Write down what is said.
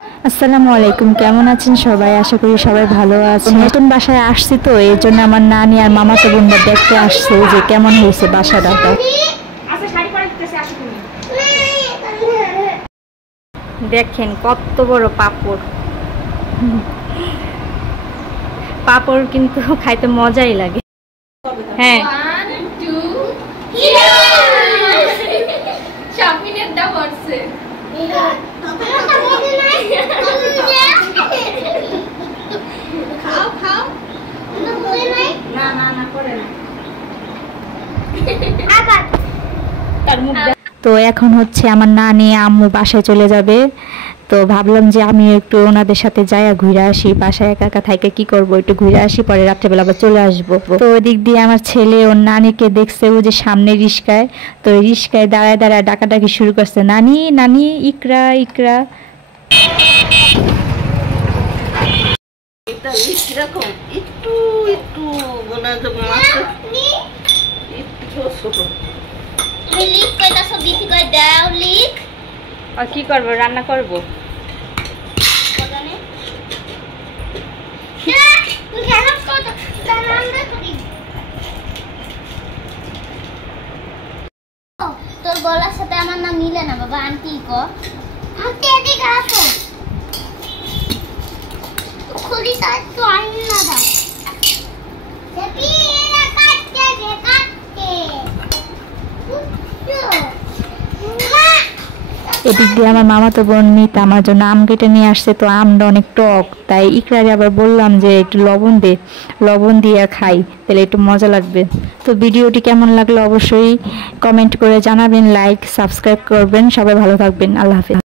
আসসালামু আলাইকুম, কেমন আছেন সবাই? আশা করি সবাই ভালো আছেন। নতুন বাসায় আসছি তো এই জন্য আমার নানি আর মামাতো বোনরা দেখতে আসছে যে কেমন হয়েছে বাসাটা। দেখেন কত বড় পাপড়, পাপড় কিন্তু খাইতে মজাই লাগে। হ্যাঁ তো এখন হচ্ছে আমার নানি আম্মু বাসায় চলে যাবে, তো ভাবলাম যে আমি একটু ওনাদের সাথে যাই ঘুরে আসি। বাসায় একা একা থাইকে কি করবো, একটু ঘুরে আসি, পরে রাত্রেবেলা আবার চলে আসবো। তো ওই দিক দিয়ে আমার ছেলে ওর নানিকে দেখছে ও যে সামনে রিস্কায়, তো রিস্কায় দাঁড়ায় দাঁড়ায় ডাকাডাকি শুরু করছে, নানি নানি ইকরা ইকরা। আর কি করবো, রান্না করবো। তোর গলার সাথে আমার নাম মিলে না বাবা, আন্টি কো আন্টি এদিকে আসো। খুলি সাথ তো আইন না দাও দেখি এরা কাটতে এদিক দিয়ে আমার মামাতো বোন মিতা আমার জন্য আম কেটে নিয়ে আসছে, তো আমটা অনেক টক, তাই ইকরারে আবার বললাম যে একটু লবণ দে, লবণ দিয়ে খাই, তাহলে একটু মজা লাগবে। তো ভিডিওটি কেমন লাগলো অবশ্যই কমেন্ট করে জানাবেন, লাইক সাবস্ক্রাইব করবেন। সবাই ভালো থাকবেন, আল্লাহ হাফেজ।